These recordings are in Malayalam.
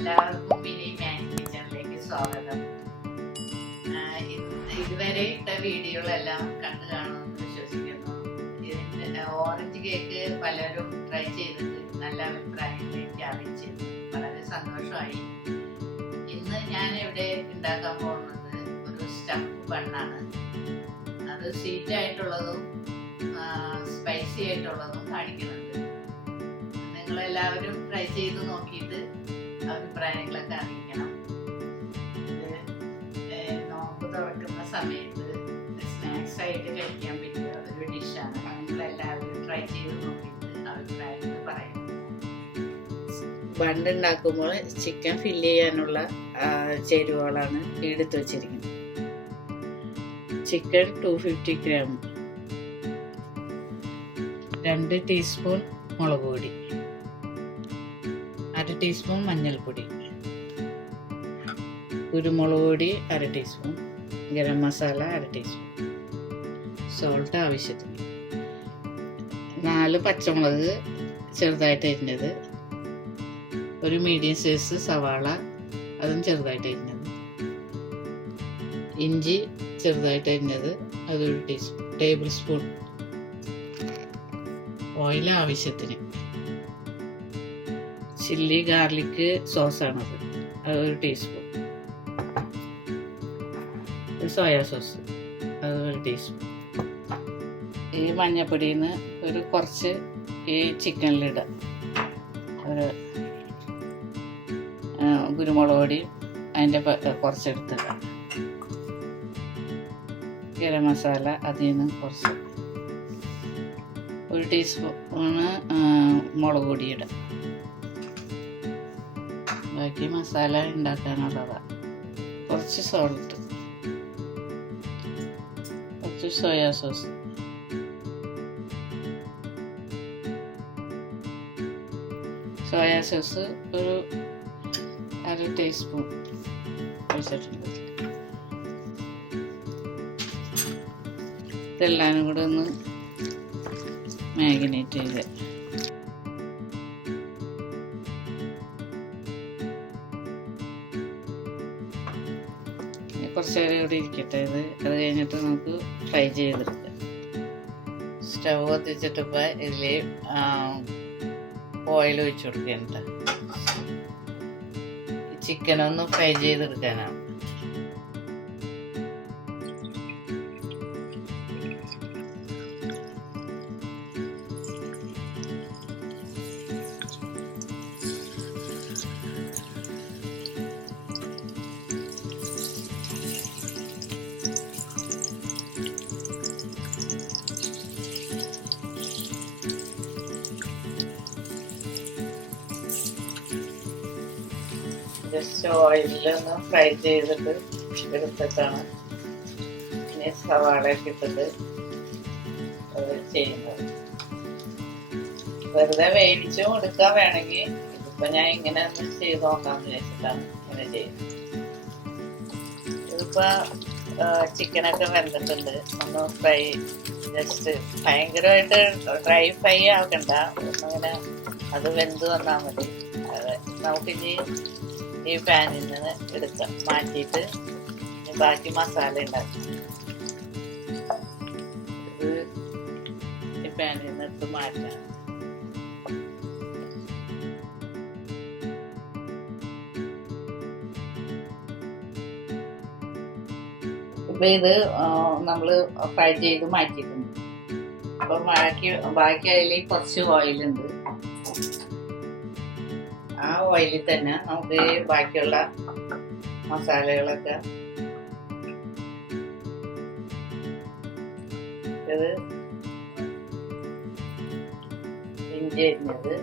എല്ലാവർക്കും മിനി മാൻ കിച്ചണിലേക്ക് സ്വാഗതം. ഇതുവരെ ഇട്ട വീഡിയോകളെല്ലാം കണ്ടു കാണുമെന്ന് വിശ്വസിക്കുന്നു. ഇതിന്റെ ഓറഞ്ച് കേക്ക് പലരും ട്രൈ ചെയ്തിട്ട് നല്ല അഭിപ്രായങ്ങൾ എനിക്ക് അറിയിച്ചിരുന്നു. വളരെ സന്തോഷമായി. ഇന്ന് ഞാൻ ഇവിടെ ഉണ്ടാക്കാൻ പോകുന്നത് ഒരു സ്റ്റഫ് ബണ്ണാണ്. അത് സ്വീറ്റ് ആയിട്ടുള്ളതും സ്പൈസി ആയിട്ടുള്ളതും കാണിക്കുന്നുണ്ട്. നിങ്ങളെല്ലാവരും ട്രൈ ചെയ്ത് നോക്കിയിട്ട് അഭിപ്രായങ്ങളൊക്കെ അറിയിക്കണം. ഇത് നോമ്പ് തുറക്കുന്ന സമയത്ത് സ്നാക്സ് ആയിട്ട് കഴിക്കാൻ പറ്റിയ ഒരു ഡിഷാണ്. നിങ്ങളെല്ലാവരും ട്രൈ ചെയ്ത് നോക്കിയിട്ട് അഭിപ്രായങ്ങൾ പറയണം. ബണ്ട് ഉണ്ടാക്കുമ്പോൾ ചിക്കൻ ഫില്ല് ചെയ്യാനുള്ള ചേരുവകളാണ് എടുത്ത് വച്ചിരിക്കുന്നത്. ചിക്കൻ 250 ഗ്രാം, 2 ടീസ്പൂൺ മുളക് പൊടി, 1/2 ടീസ്പൂൺ മഞ്ഞൾപ്പൊടി, കുരുമുളക് പൊടി 1/2 teaspoon, garam masala 1/2 teaspoon, salt ആവശ്യത്തിന്, 4 പച്ചമുളക് ചെറുതായിട്ട് അരിഞ്ഞത്, ഒരു മീഡിയം സൈസ് സവാള അതും ചെറുതായിട്ട് അരിഞ്ഞത്, ഇഞ്ചി ചെറുതായിട്ട് അരിഞ്ഞത് അതൊരു ടേബിൾ സ്പൂൺ, ഓയിൽ ആവശ്യത്തിന്, ചില്ലി ഗാർലിക് സോസാണത് അതൊരു ടീസ്പൂൺ, സോയ സോസ് അതൊരു ടീസ്പൂൺ. ഈ മഞ്ഞപ്പൊടിയിൽ നിന്ന് ഒരു കുറച്ച് ഈ ചിക്കനിലിടാം. ഒരു കുരുമുളക് പൊടി അതിൻ്റെ കുറച്ചെടുത്തിടാം. ഗരം മസാല അതിൽ നിന്ന് കുറച്ച്, 1 ടീസ്പൂണ് മുളക് പൊടി ഇടാം. ബാക്കി മസാല ഉണ്ടാക്കാനുള്ളതാണ്. കുറച്ച് സോൾട്ട്, കുറച്ച് സോയ സോസ്, സോയ സോസ് ഒരു 1/2 ടീസ്പൂൺ ഒഴിച്ചിട്ടുണ്ട്. ഇതെല്ലാം കൂടെ ഒന്ന് മാഗ്നേറ്റ് ചെയ്ത് കുറച്ച് നേരം ഇവിടെ ഇരിക്കട്ടെ. അത് കഴിഞ്ഞിട്ട് നമുക്ക് ഫ്രൈ ചെയ്തെടുക്കാം. സ്റ്റവ് കത്തിച്ചിട്ടിപ്പോൾ ഇതിൽ ഓയിൽ ഒഴിച്ചു കൊടുക്കേണ്ട. ചിക്കനൊന്ന് ഫ്രൈ ചെയ്തെടുക്കാനാണ്. ജസ്റ്റ് ഓയിലൊന്ന് ഫ്രൈ ചെയ്തിട്ട് എടുത്തിട്ടാണ് ഇനി സവാളയൊക്കെ ഇട്ടിട്ട് ചെയ്യുന്നത്. വെറുതെ വേവിച്ചും എടുക്കാൻ വേണമെങ്കിൽ ഇതിപ്പോൾ ഞാൻ ഇങ്ങനെ ഒന്ന് ചെയ്ത് നോക്കാമെന്ന് വിചാരിച്ചിട്ടാണ് ഇങ്ങനെ ചെയ്യുന്നത്. ഇതിപ്പോൾ ചിക്കനൊക്കെ വെന്തിട്ടുണ്ട്. ഒന്ന് ഫ്രൈ, ജസ്റ്റ് ഭയങ്കരമായിട്ട് ഡ്രൈ ഫ്രൈ ആക്കണ്ട, ഒന്നിങ്ങനെ അത് വെന്ത് വന്നാൽ മതി. അതെ, നമുക്കിനി ഈ പാനിൽ നിന്ന് എടുക്കാം, മാറ്റിയിട്ട് ബാക്കി മസാല ഉണ്ടാക്കാം. ഇത് ഈ പാനിൽ നിന്ന് എടുത്ത് മാറ്റാം. ഇപ്പൊ ഇത് നമ്മൾ ഫ്രൈ ചെയ്ത് മാറ്റിയിട്ടുണ്ട്. അപ്പൊ ബാക്കി അതിൽ കുറച്ച് ഓയിലുണ്ട്. ആ ഓയിലിൽ തന്നെ നമുക്ക് ബാക്കിയുള്ള മസാലകളൊക്കെ ഇത് ഇഞ്ചി അരിഞ്ഞത്,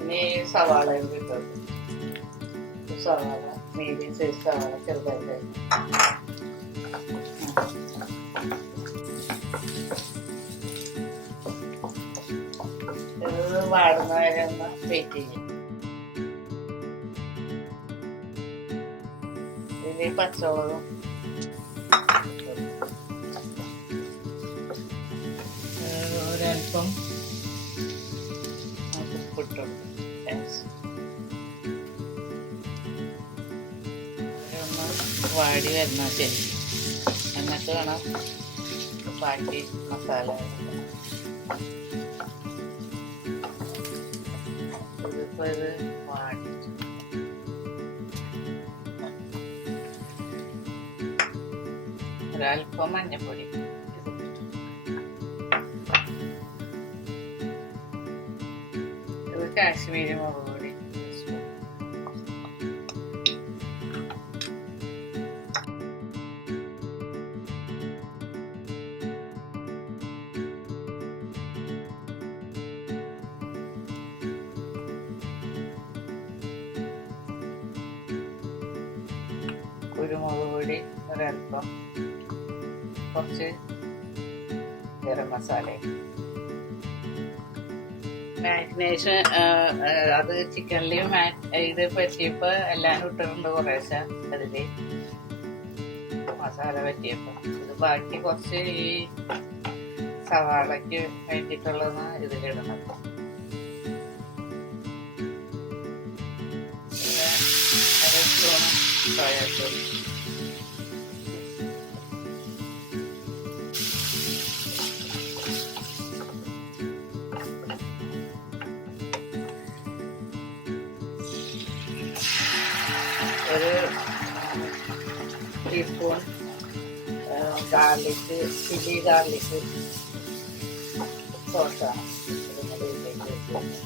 ഇനി സവാള കിട്ടും. സവാള മീഡിയം സൈസ് സവാള ചെറുതായിട്ട് വാടുന്ന വരെ ഒന്ന് വെയിറ്റ് ചെയ്യും. ഇതിൽ പച്ചമുളകും ഒരല്പം ഉപ്പിട്ട് കൊടുക്കും. ഒന്ന് വാടി വരണം ശരി, എന്നിട്ട് വേണം ബാക്കി മസാല. ഇതിപ്പോൾ ഇത് വാടി ഒരല്പം മഞ്ഞപ്പൊടി, ഇത് കാശ്മീരി മുളക് പൊടി, കുരുമുളക് പൊടി ഒരല്പം, കുറച്ച് ഗരം മസാല. മാരിനേഷൻ അത് ചിക്കനിൽ ഇത് പറ്റിയപ്പോൾ എല്ലാവരും ഇട്ടിട്ടുണ്ട് കുറേശ്ശെ അതിൽ മസാല പറ്റിയപ്പോൾ. ഇത് ബാക്കി കുറച്ച് ഈ സവാളയ്ക്ക് വേണ്ടിയിട്ടുള്ളതാണ് ഇതിലിടുന്നത്. അര സ്പൂൺ സോയ സോസ്, ഒരു ടീസ്പൂൺ ഗാർലിക്, ചില്ലി ഗാർലിക് സോസാണ് ഇതിലേക്ക് വെച്ച്.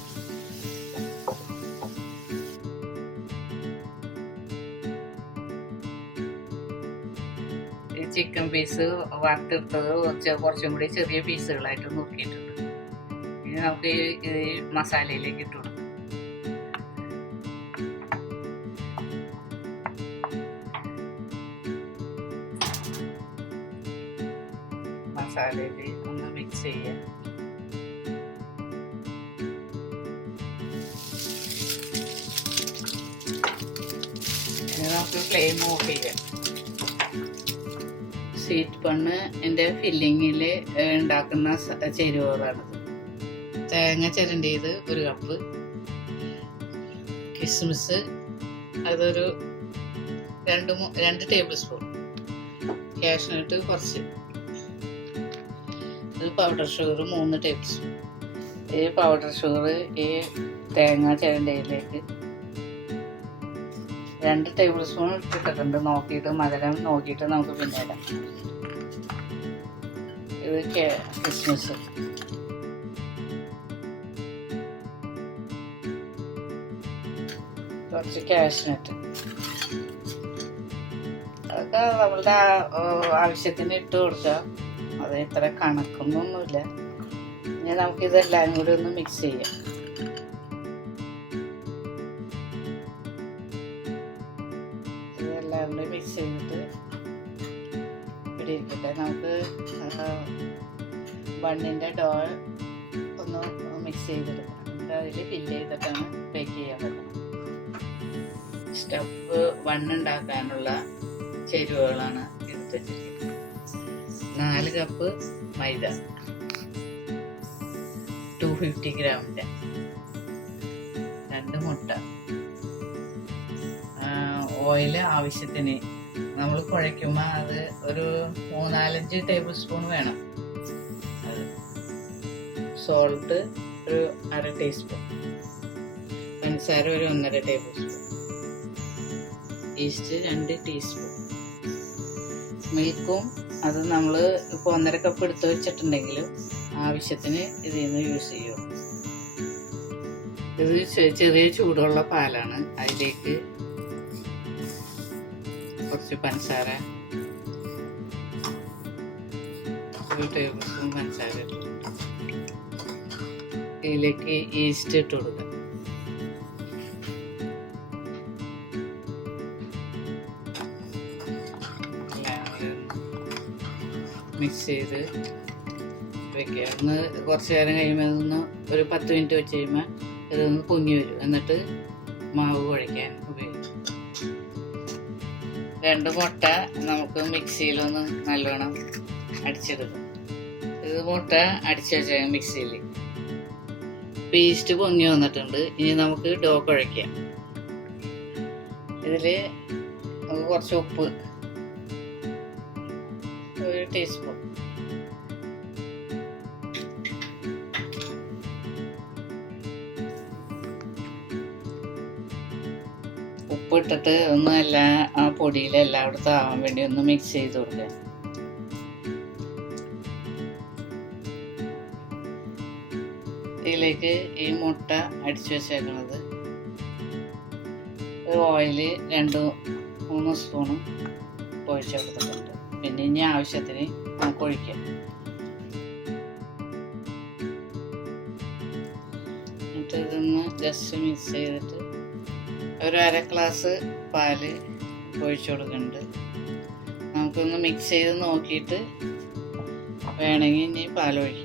ഈ ചിക്കൻ പീസ് വറുത്തെടുത്തത് കുറച്ചും കൂടി ചെറിയ പീസുകളായിട്ട് നുറുക്കിയിട്ടുണ്ട്. ഇനി നമുക്ക് ഈ മസാലയിലേക്ക് ഇട്ട് കൊടുക്കാം. മസാലയിൽ ഒന്ന് മിക്സ് ചെയ്യാം. ഇനി നമുക്ക് ഫ്ലെയിം ഓഫ് ചെയ്യാം. സ്വീറ്റ് ബണ്ണ് എൻ്റെ ഫില്ലിങ്ങിൽ ഉണ്ടാക്കുന്ന ചേരുവകളാണിത്. തേങ്ങ ചിരണ്ടിയത് 1 കപ്പ്, കിസ്മിസ് അതൊരു 2 ടേബിൾ സ്പൂൺ, കാഷ്യൂനട്ട് കുറച്ച്, ഇത് പൗഡർ ഷുഗർ 3 ടേബിൾ സ്പൂൺ. ഈ പൗഡർ ഷുഗർ ഈ തേങ്ങ ചിരണ്ടിയിലേക്ക് 2 ടേബിൾ സ്പൂൺ ഇട്ടിട്ടുണ്ട്. നോക്കിയിട്ട് മധുരം നോക്കിയിട്ട് നമുക്ക് പിന്നെ ഇടാം. ഇത് കിസ്മിസ്, കുറച്ച് കാഷ്യൂനട്ട്, അതൊക്കെ നമ്മളുടെ ആവശ്യത്തിന് ഇട്ട് കൊടുക്കാം. അത് ഇത്ര കണക്കൊന്നൊന്നുമില്ല. ഇനി നമുക്കിതെല്ലാം കൂടി ഒന്ന് മിക്സ് ചെയ്യാം. ഇതെല്ലാം കൂടി മിക്സ് ചെയ്തിട്ട് ഇവിടെ ഇരിക്കട്ടെ. നമുക്ക് ബണ്ണിൻ്റെ ഡോ ഒന്ന് മിക്സ് ചെയ്തെടുക്കാം. എന്നിട്ട് അതിൽ ഫില്ല് ചെയ്തിട്ടാണ് ബേക്ക് ചെയ്യാൻ പറ്റുന്നത്. സ്റ്റഫ് ബണ്ണുണ്ടാക്കാനുള്ള ചേരുവകളാണ് എടുത്ത് വെച്ചിരിക്കുന്നത്. 4 കപ്പ് മൈദ, 250 ഗ്രാമിൻ്റെ 2 മുട്ട, ഓയിൽ ആവശ്യത്തിന്. നമ്മൾ കുഴയ്ക്കുമ്പോൾ അത് ഒരു 3-4 ടേബിൾ സ്പൂൺ വേണം. അത് സോൾട്ട് ഒരു 1/2 ടീസ്പൂൺ, പഞ്ചസാര ഒരു 1.5 ടേബിൾ സ്പൂൺ, ഈസ്റ്റ് 2 ടീസ്പൂൺ, മിൽക്കും അത് നമ്മൾ ഇപ്പോൾ 1.5 കപ്പ് എടുത്ത് വെച്ചിട്ടുണ്ടെങ്കിലും ആവശ്യത്തിന് ഇതിൽ നിന്ന് യൂസ് ചെയ്യും. ഇത് ചെറിയ ചൂടുള്ള പാലാണ്. അതിലേക്ക് കുറച്ച് പഞ്ചസാര, 1 ടേബിൾ സ്പൂൺ പഞ്ചസാര ഇട്ടിട്ടുണ്ട്. ഇതിലേക്ക് ഈസ്റ്റ് ഇട്ട് കൊടുക്കുക. മിക്സ് ചെയ്ത് വെക്കുക. ഒന്ന് കുറച്ച് നേരം കഴിയുമ്പോൾ ഇതൊന്ന് ഒരു 10 മിനിറ്റ് വെച്ച് കഴിയുമ്പോൾ ഇതൊന്ന് പൊങ്ങി വരും. എന്നിട്ട് മാവ് കുഴയ്ക്കാൻ ഉപയോഗിക്കും. 2 മുട്ട നമുക്ക് മിക്സിയിലൊന്ന് നല്ലോണം അടിച്ചെടുക്കും. ഇത് മുട്ട അടിച്ചു വെച്ച മിക്സിയിൽ. ഈസ്റ്റ് പൊങ്ങി വന്നിട്ടുണ്ട്. ഇനി നമുക്ക് ഡോ കുഴയ്ക്കാം. ഇതിൽ നമുക്ക് കുറച്ച് ഉപ്പ്, 1 ടീസ്പൂൺ, ഉപ്പിട്ടിട്ട് ഒന്ന് ആ പൊടിയിൽ എല്ലായിടത്തും ആവാൻ വേണ്ടി ഒന്ന് മിക്സ് ചെയ്ത് കൊടുക്കുക. ഇതിലേക്ക് ഈ മുട്ട അടിച്ചു വെച്ചേക്കുന്നത് ഓയിൽ 2-3 സ്പൂണ് ഒഴിച്ചെടുത്തിട്ടുണ്ട്. പിന്നെ ഇനി ആവശ്യത്തിന് നമുക്ക് ഒഴിക്കാം. എന്നിട്ട് ഇതൊന്ന് ജസ്റ്റ് മിക്സ് ചെയ്തിട്ട് 1/2 ഗ്ലാസ് പാല് ഒഴിച്ചു കൊടുക്കുന്നുണ്ട്. നമുക്കൊന്ന് മിക്സ് ചെയ്ത് നോക്കിയിട്ട് വേണമെങ്കിൽ ഇനി പാലൊഴിക്കാം.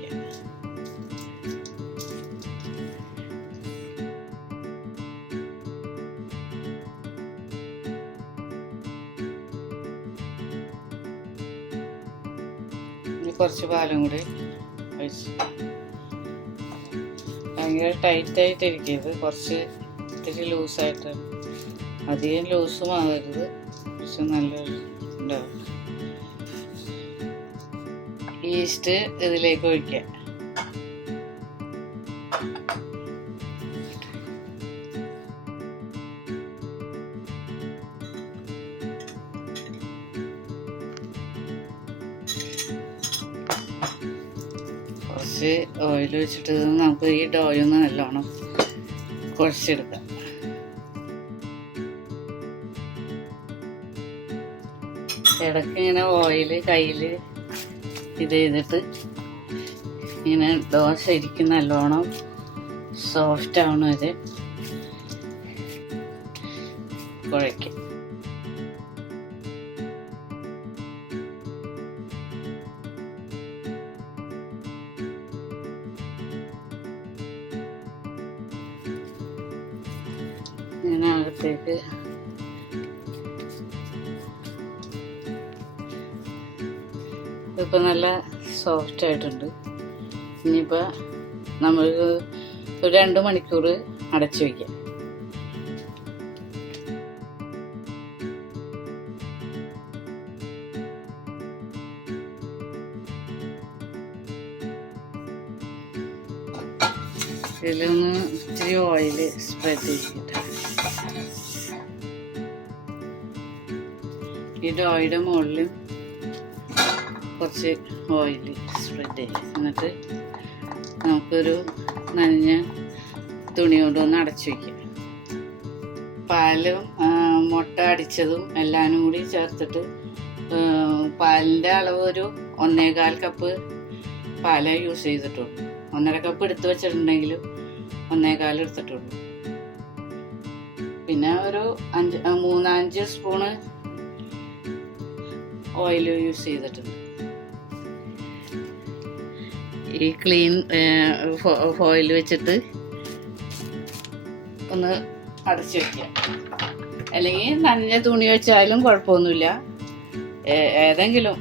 കുറച്ച് പാലും കൂടി ഒഴിച്ച്, ഭയങ്കര ടൈറ്റായിട്ടിരിക്കരുത്, കുറച്ച് ഇത്തിരി ലൂസായിട്ട്, അധികം ലൂസും ആകരുത്, കുറച്ച് നല്ലൊരു ഉണ്ടാവും. ഈസ്റ്റ് ഇതിലേക്ക് ഒഴിക്കാം. കുറച്ച് ഓയിൽ വെച്ചിട്ട് നമുക്ക് ഈ ഡോയൊന്ന് നല്ലോണം കുഴച്ചെടുക്കാം. ഇടയ്ക്ക് ഇങ്ങനെ ഓയിൽ കയ്യിൽ ഇത് ചെയ്തിട്ട് ഇങ്ങനെ ഡോ ശരിക്കും നല്ലോണം സോഫ്റ്റ് ആവണ വരെ കുഴയ്ക്കും. ഇങ്ങനെ അകത്തേക്ക് ഇതിപ്പോൾ നല്ല സോഫ്റ്റ് ആയിട്ടുണ്ട്. ഇനിയിപ്പോൾ നമുക്ക് ഒരു 2 മണിക്കൂർ അടച്ചു വയ്ക്കാം. ഇതിലൊന്ന് ഇച്ചിരി ഓയിൽ സ്പ്രെഡ് ചെയ്തിട്ട് ഈ ഡോയുടെ മുകളിലും കുറച്ച് ഓയിൽ സ്പ്രെഡ് ചെയ്യും. എന്നിട്ട് നമുക്കൊരു നനഞ്ഞ തുണി കൊണ്ടൊന്ന് അടച്ചു വയ്ക്കാം. പാലും മുട്ട അടിച്ചതും എല്ലാം കൂടി ചേർത്തിട്ട് പാലിൻ്റെ അളവ് ഒരു 1.25 കപ്പ് പാലേ യൂസ് ചെയ്തിട്ടുള്ളൂ. 1.5 കപ്പ് എടുത്ത് വെച്ചിട്ടുണ്ടെങ്കിലും 1.25 എടുത്തിട്ടുള്ളൂ. പിന്നെ ഒരു 3-5 സ്പൂണ് ഓയിൽ യൂസ് ചെയ്തിട്ടുണ്ട്. ഈ ക്ലീൻ ഫോയിൽ വെച്ചിട്ട് ഒന്ന് അടച്ചു വയ്ക്കുക. അല്ലെങ്കിൽ നനഞ്ഞ തുണി വെച്ചാലും കുഴപ്പമൊന്നുമില്ല. ഏതെങ്കിലും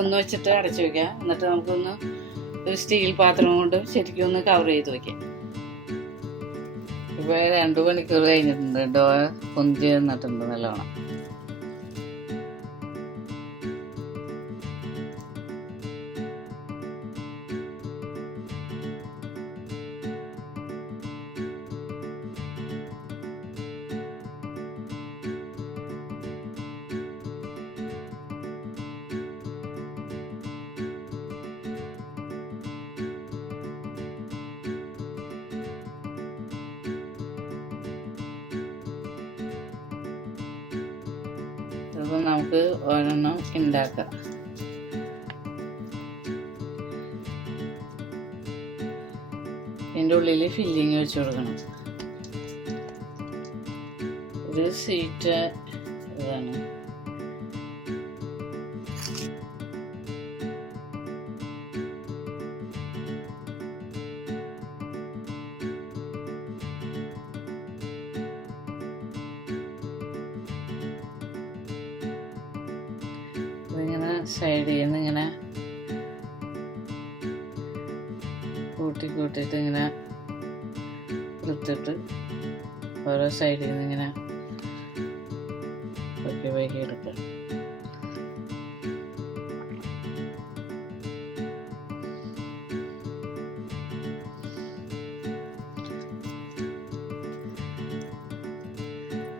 ഒന്ന് വെച്ചിട്ട് അടച്ചു വയ്ക്കുക. എന്നിട്ട് നമുക്കൊന്ന് ഒരു സ്റ്റീൽ പാത്രം കൊണ്ട് ശരിക്കും ഒന്ന് കവർ ചെയ്ത് വയ്ക്കാം. ഇപ്പോൾ 2 മണിക്കൂർ കഴിഞ്ഞിട്ടുണ്ട്. ഡോ പൊന്തി വന്നിട്ടുണ്ട് നല്ലോണം. അപ്പോൾ നമുക്ക് ഒരെണ്ണം ഉണ്ടാക്കാം. ഇതിൻ്റെ ഉള്ളിൽ ഫില്ലിങ് വെച്ച് കൊടുക്കണം. ഇത് സ്വീറ്റ് ഇതാണ്. ഇതിങ്ങനെ സൈഡിൽ നിന്ന് ഇങ്ങനെ കൂട്ടിയിട്ട് ഇങ്ങനെ എടുത്തിട്ട് ഓരോ സൈഡിൽ നിന്ന് ഇങ്ങനെ വൈകി എടുക്കുക.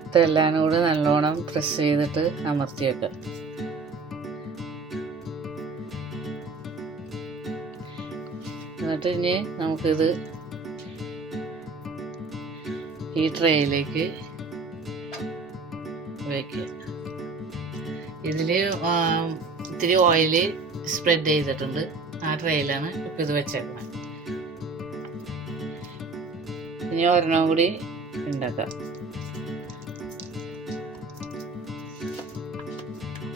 ഇതെല്ലാം കൂടി നല്ലോണം പ്രസ് ചെയ്തിട്ട് അമർത്തി വെക്കുക. എന്നിട്ട് ഇനി നമുക്കിത് ഈ ട്രേയിലേക്ക് വയ്ക്കുക. ഇതിൽ ഇത്തിരി ഓയിൽ സ്പ്രെഡ് ചെയ്തിട്ടുണ്ട്. ആ ട്രേയിലാണ് ഇപ്പം ഇത് വെച്ചേക്കുന്നത്. ഇനി ഒരെണ്ണം കൂടി ഉണ്ടാക്കാം.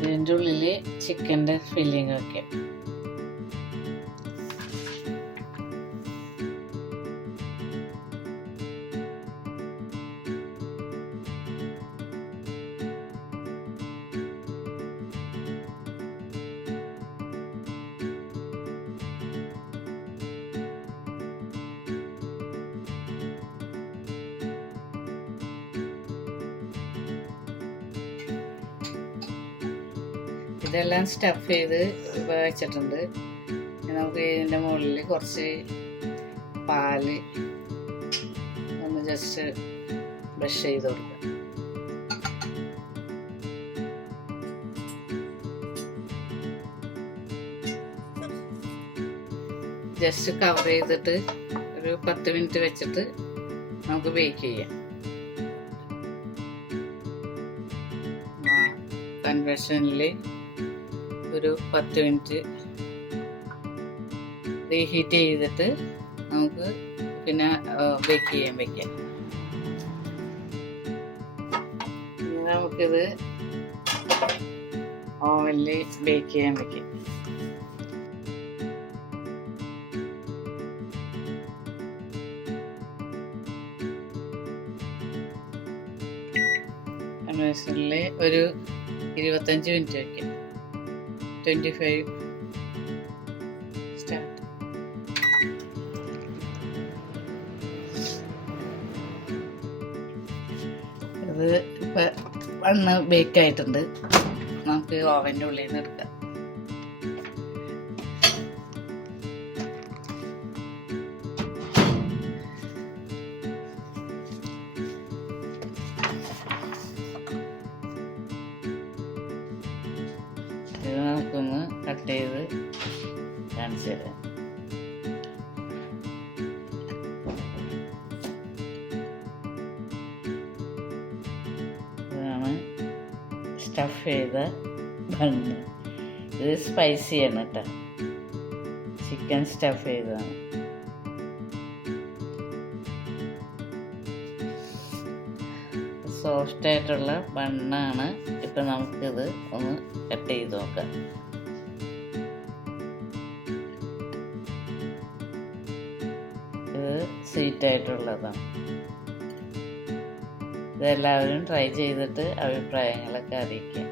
ഇതിൻ്റെ ഉള്ളിൽ ചിക്കൻ്റെ ഫില്ലിങ് വയ്ക്കാം. ഇതെല്ലാം സ്റ്റഫ് ചെയ്ത് വെച്ചിട്ടുണ്ട്. നമുക്ക് ഇതിൻ്റെ മുകളിൽ കുറച്ച് പാല് ഒന്ന് ജസ്റ്റ് ബ്രഷ് ചെയ്ത് കൊടുക്കാം. ജസ്റ്റ് കവർ ചെയ്തിട്ട് ഒരു 10 മിനിറ്റ് വെച്ചിട്ട് നമുക്ക് ബേക്ക് ചെയ്യാം. കൺവെൻഷനിൽ ഒരു 10 മിനിറ്റ് റീഹീറ്റ് ചെയ്തിട്ട് നമുക്ക് പിന്നെ ബേക്ക് ചെയ്യാൻ വയ്ക്കാം. നമുക്കിത് ഓവനിൽ ബേക്ക് ചെയ്യാൻ വയ്ക്കാം. കൺവെൻഷനിൽ ഒരു 25 മിനിറ്റ് വയ്ക്കാം. 25 സ്റ്റാർട്ട്. ഇത് ഇപ്പം വന്ന് ബേക്ക് ആയിട്ടുണ്ട്. നമുക്ക് ഓവൻ്റെ ഉള്ളിൽ നിന്ന് എടുക്കാം. ഇത് നമുക്കൊന്ന് കട്ട് ചെയ്ത് കാണിച്ചു തരാം. ഇതാണ് സ്റ്റഫ് ചെയ്ത ബണ്ണ്. ഇത് സ്പൈസിയാണ് കേട്ടോ. ചിക്കൻ സ്റ്റഫ് ചെയ്തതാണ്. സോഫ്റ്റായിട്ടുള്ള ബണ്ണാണ്. ഇപ്പം നമുക്കിത് ഒന്ന് കട്ട് ചെയ്ത് നോക്കാം. ഇത് സ്വീറ്റായിട്ടുള്ളതാണ്. ഇതെല്ലാവരും ട്രൈ ചെയ്തിട്ട് അഭിപ്രായങ്ങളൊക്കെ അറിയിക്കാം.